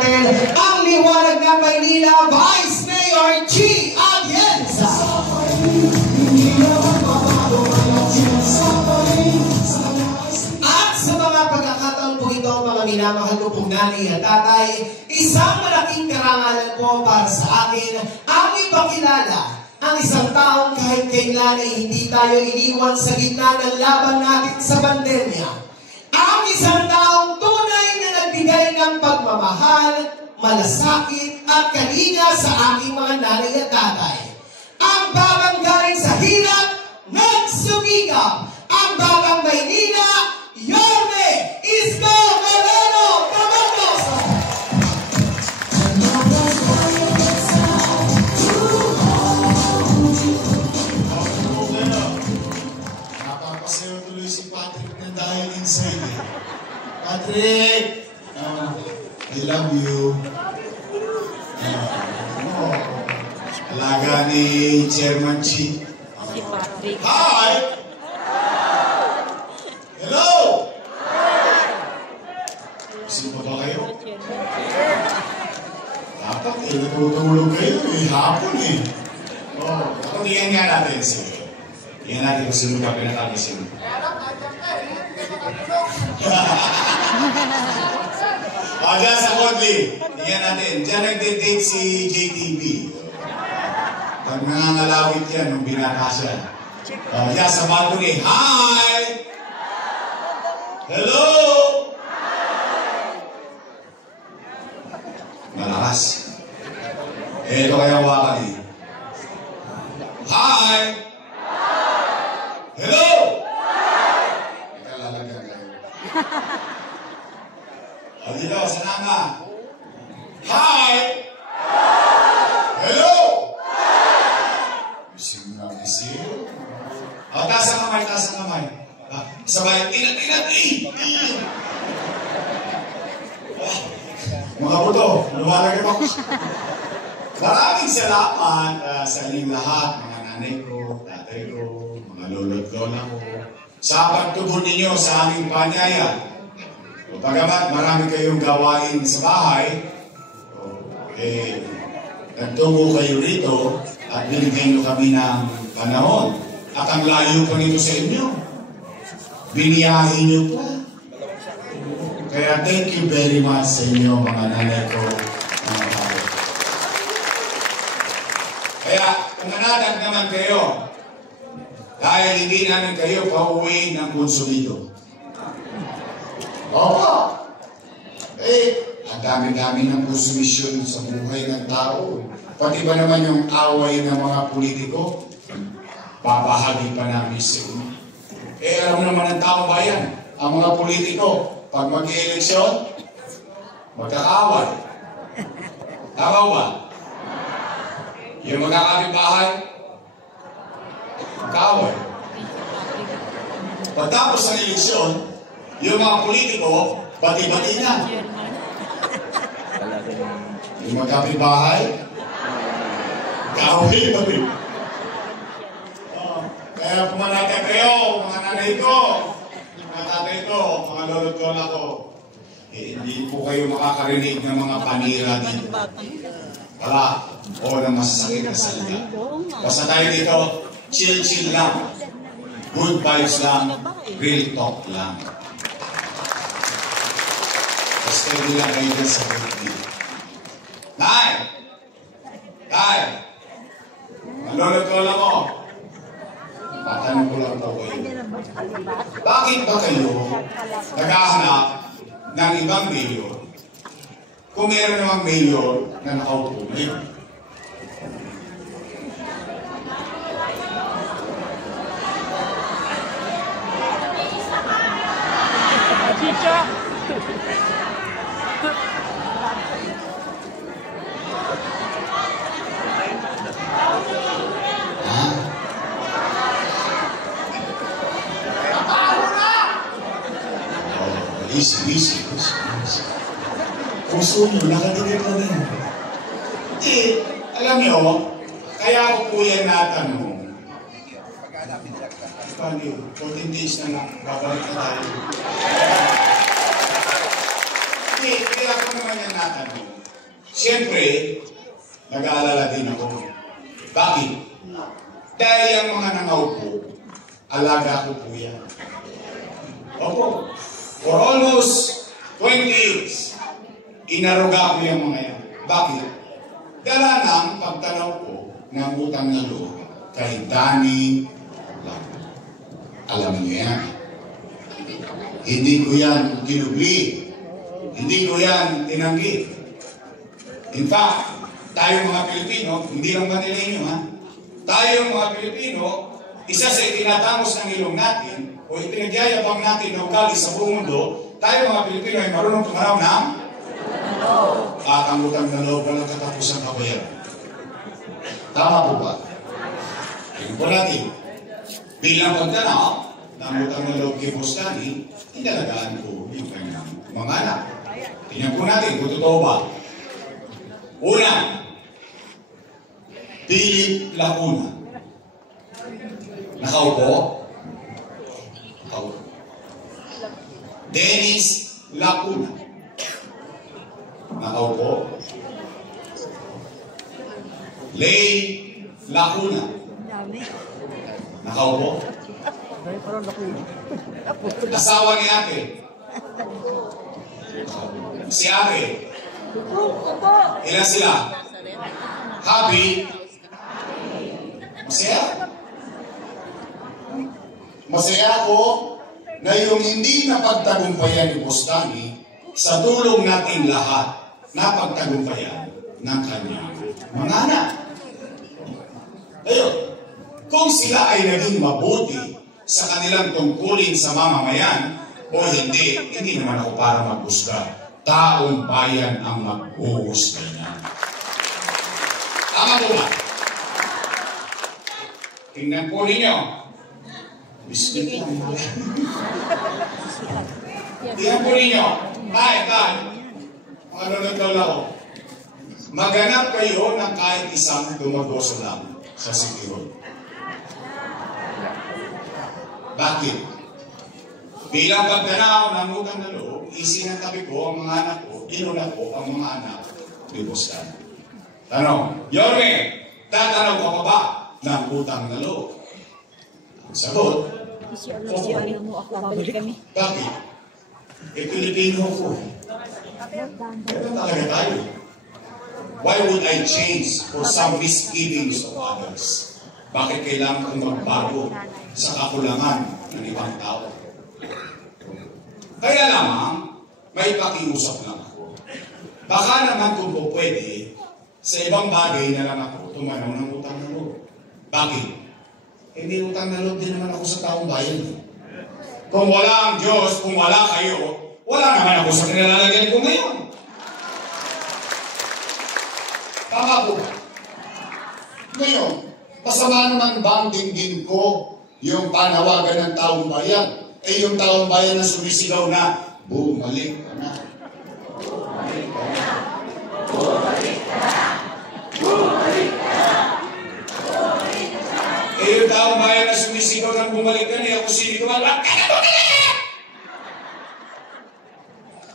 natin ang liwanag ng Maynila, Vice Mayor G. Atienza. At sa mga pagkakataon po ito, mga minamahal ko pong nanay at tatay, isang malaking karangalan po para sa akin ang ipakilala ang isang taong kahit kailan ay hindi tayo iniwan sa gitna ng laban natin sa pandemya. Ang isang taong tunay na nagbigay ng pagmamahal, malasakit at kalinga sa aking mga nanay at tatay. Ang babang galing sa hirap, nagsumikap. Ang babang Maynila, Yorme Isko Moreno Tomacos. Napapasayo tuloy si Patrick na dahil inside. Patrick! I love you. Alaga ni Chairman Chi. Si Patrick. Hi! Hello! Sino pa ba kayo? Dapat natutulog kayo hapon Ako tingnan nga natin sino. Tingnan natin kung sino ka pinakagising. Diyan sa Kodli. Tingnan natin. Diyan nagde-date si JTB. Pag nangangalawit yan nung binata siya. Diyan sa balcony. Hi! Hello! Malakas. Ito kaya wakali. Hi! Hello! Ika lalagyan kayo. Dito, sana nga. Hi! Hello! Bising na bising. Taas ang kamay, taas ang kamay. Sabay, inat. Mga buto, lumalagay ako. Maraming salamat sa inyong lahat, mga nanay ko, tatay ko, mga lolo't lola ko, sa pagtubod ninyo sa aming panyaya. Pagamat marami kayong gawain sa bahay, nagtungo kayo rito at binigyan nyo kami ng panahon. At ang layo pa nito sa inyo. Biniyahin nyo pa. Kaya thank you very much sa inyo, mga nanay ko, mga kapatid. Kaya kung nanatag naman kayo, dahil hindi namin kayo pauwi ng konsumido. Opo. Ang dami-dami ng konsumisyon sa buhay ng tao. Pati ba naman yung away ng mga politiko, papahagi pa namin sa inyo. Alam naman ng taong bayan, ang mga politiko, pag mag-eleksyon, magkakaway. Tama ba? Yung magkakapitbahay, magkaway. Pagtapos ng eleksyon, yung mga politiko, bati-bati na. Yung magkapitbahay, kaway pa rin. Kaya pumanatag kayo, mga nanay ko, mga tatay ko, mga lolo't lola ko. Hindi po kayo makakarinig ng mga panira dito. Wala. O ng masasakit na salita. Basta tayo dito, chill lang. Good vibes lang. Real talk lang. Basta hindi lang kayo din sa birthday. Tay! Mga lolo't lola ko, tatanong ko lang po kayo. Bakit ba kayo naghahanap ng ibang mayor kung meron namang mayor na nakaupo ngayon? Easy. Puso nyo, nakadikit na rin. Hindi, alam nyo, kaya ako po yan natanong. Paano yun? 14 days na nga, babalik na tayo. Hindi, kaya ako naman yung natanong. Siyempre, nag-aalala din ako. Bakit? Dahil yung mga nangaupo, alaga ko po yan. Opo. For almost 20 years, inaruga ko yung mga yan. Bakit? Dala ng pagtanaw ko ng utang na loob kay Danny Lago. Alam niyo yan. Hindi ko yan kinubli. Hindi ko yan tinanggi. In fact, tayo mga Pilipino, hindi lang Manileño ha, tayo mga Pilipino, isa sa itinatangos ng ilong natin, o ipinagyayabang natin na ugali sa buong mundo, tayo mga Pilipino ay marunong tumaraw ng at ang utang na loob walang katapusan kabayaran. Tama po ba? Tingnan po natin. Bilang pagtanaw ng utang na loob kay Bostani, inalagaan ko yung kanyang mga anak. Tingnan po natin kung totoo ba. Una, Philip Lacuna. Nakaupo? Nakaupo. Dennis Lacuna. Nakaupo. Lay Lacuna. Nakaupo. Asawa ni ate. Si ate. Ilan sila? Happy? Masaya? Masaya ako na yung hindi napagtagumpayan ni Bostani sa tulong natin lahat napagtagumpayan ng kanyang mga anak. Ayun, kung sila ay naging mabuti sa kanilang tungkulin sa mamamayan o hindi naman ako para maghusga. Taong bayan ang mag-uhusga niya. Tama po ba? Tingnan po ninyo. Biscuit lang mo. Tingnan po ninyo. Tay. Mga nanonood ako. Maganap kayo ng kahit isang dumagoso lang sa City Hall. Bakit? Bilang pagtanaw ng utang na loob, isinantabi ko ang mga anak ko, inuna ko ang mga anak ni Bostani. Tanong, Yorme, tatanaw ka pa ba ng utang na loob? Ang sagot, bakit? Pilipino ko. Ito talaga tayo. Why would I change for some misgivings of others? Bakit kailangan kong magbago sa kakulangan ng ibang tao? Kaya lamang, may pakiusap lang ako. Baka naman kung po pwede, sa ibang bagay na lang ako tumanaw ng utang na loob. Bakit? Hindi utang na loob din naman ako sa taong bayan. Kung wala ang Diyos, kung wala kayo, wala naman ako sa kinalalagyan ko ngayon. Tama po ba? Ngayon, masama naman ba ang dinggin ko yung panawagan ng taong bayan? Eh yung taong bayan na sumisigaw na, bumalik ka na. Bumalik ka na. Bumalik ka na. Bumalik ka na. Bumalik ka na. Eh yung taong bayan na sumisigaw ng bumalik ka na, ako sinigawan, wag ka na bumalik!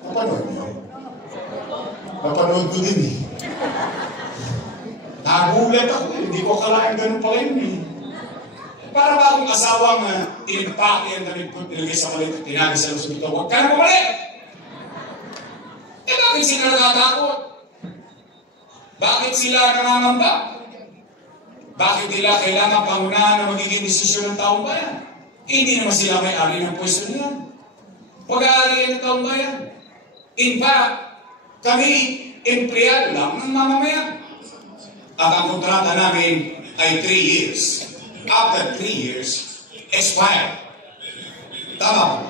Napanood niyo? Napanood ko din eh. Nagulat ako, hindi ko akalain ganun pala yun eh. Para ba akong asawang tinipaki ang damit ko, nilagay sa malit at tinagay sa lusog ito, huwag ka na bumalik! Eh bakit sila natatakot? Bakit sila nangangamba? Bakit nila kailangan pangunahan na magiging desisyon ng taong bayan? Hindi naman sila may-ari ng pwesto niyan. Pag-aari ng taong bayan. In fact, kami empleyado lang ng mamamayan. At ang kontrata namin ay 3 years. After 3 years, expire. Tama ba?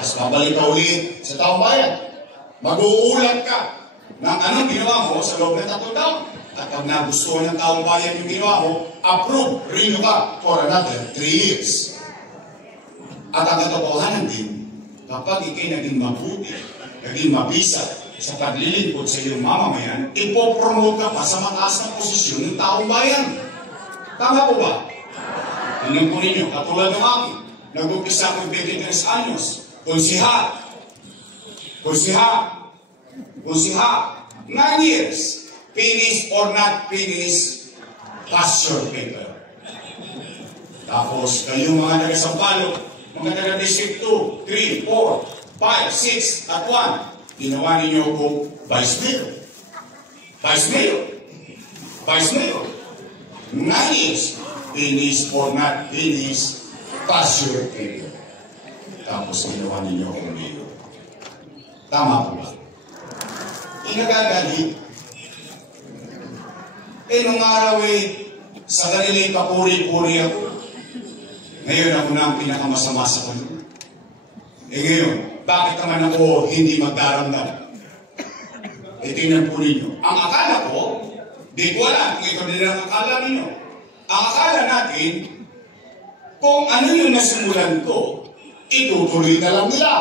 Tapos babalik ka ulit sa taong bayan. Mag-uulat ka ng anong ginawa mo sa loob ng 3 taon. At pag nagustuhan ng taong bayan yung ginawa mo, approve, renew ka for another 3 years. At ang katotohanan din, kapag ikay naging mabuti, naging mabisa sa paglilingkod sa iyong mamamayan, ipopromote ka pa sa mataas na posisyon ng taong bayan. Tama po ba? Tingnan po ninyo, katulad ng akin, nag-umpisa ako 23 anyos, konsihal. Kusiha. 9 years. Finish or not finish, pass your paper. Tapos, kayong mga taga-Sampalo, mga taga-District 2, 3, 4, 5, 6, at 1, ginawa ninyo kong Vice Mayor. Vice Mayor. Vice Mayor. 9 years. Finish or not finish, pass your paper. Tapos, ginawa ninyo kong Mayor. Tama po ba? Inagagalit. Nung araw sa kanila'y papuri-puri ako. Ngayon ako na ang pinakamasama sa kanila. Ngayon, bakit naman ako hindi magdaramdam? Tingnan po ninyo. Ang akala ko, di ko alam kung ito din ang akala ninyo. Ang akala natin, kung ano yung nasimulan ko, itutuloy na lang nila.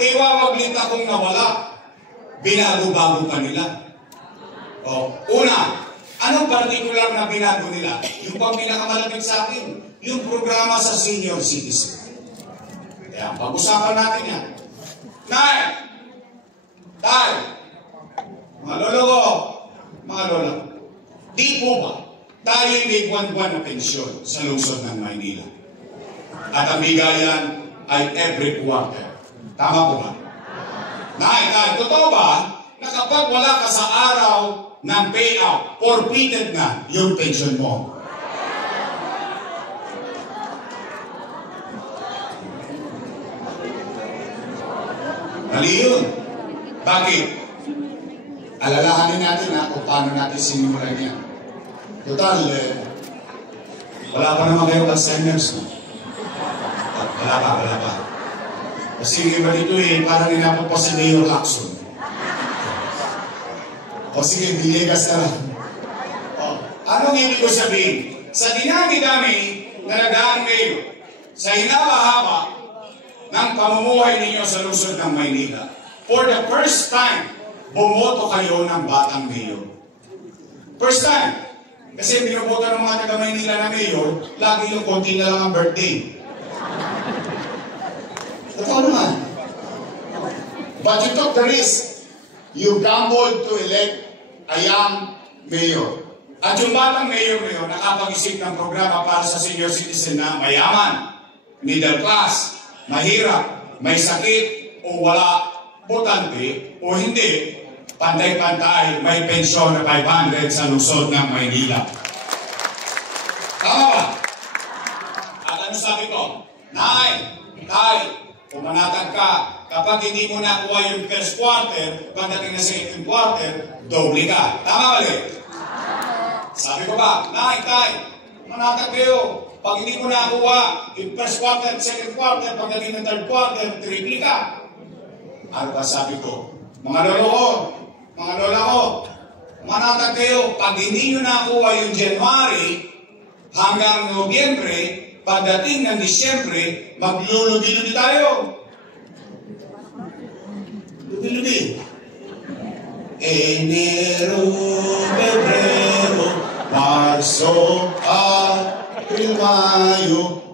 Iwawaglit akong nawala. Binago-bago pa nila. Una, anong partikular na binago nila? Yung pang pinakamalapit sa akin, yung programa sa senior citizen. Kaya pag-usapan natin yan. Tay, mga lolo ko, mga lola, di po ba tayo may buwan-buwan na pensyon sa lungsod ng Maynila? At ang bigayan ay every quarter. Tama po ba? Nay, totoo ba na kapag wala ka sa araw ng payout, forfeited na yung pension mo? Mali yun. Bakit? Alalahanin natin kung paano natin sinimulan yan. Total, wala pa naman kayong Alzheimer's. Wala pa. Kasi yung iba dito parang ninapot pa si Mayor Lacson. O sige, Villegas na lang. Anong ibig ko sabihin? Sa dinami-dami na nagdaang mayor, sa hinaba-haba ng pamumuhay ninyo sa lungsod ng Maynila, for the first time, bumoto kayo ng batang mayor. First time. Kasi binoboto ng mga taga-Maynila na mayor, lagi yung konti na lang ang birthday. Totoo naman. But you took the risk. You gambled to elect a young mayor. At yung batang mayor ngayon, nakapag-isip ng programa para sa senior citizen na mayaman, middle class, mahirap, may sakit, o wala, botante, o hindi, pantay-pantay, may pensyon na 500 sa lungsod ng Maynila. Tama ba? At ano sabi ko? Tay, pumanatag ka. Kapag hindi mo nakuha yung first quarter, pagdating na sa second quarter, doble ka. Tama ba ulit? Sabi ko ba, tay, manatag kayo. Pag hindi mo nakuha yung first quarter, second quarter, pagdating ng third quarter, triple ka. Ano ba sabi ko? Mga lolo ko, manatag kayo. Pag hindi nyo nakuha yung January hanggang Nobyembre, pagdating ng Disyembre, maglulubi-lubi tayo. Lubi-lubi. Enero, Febrero, Marso, Abril, Mayo,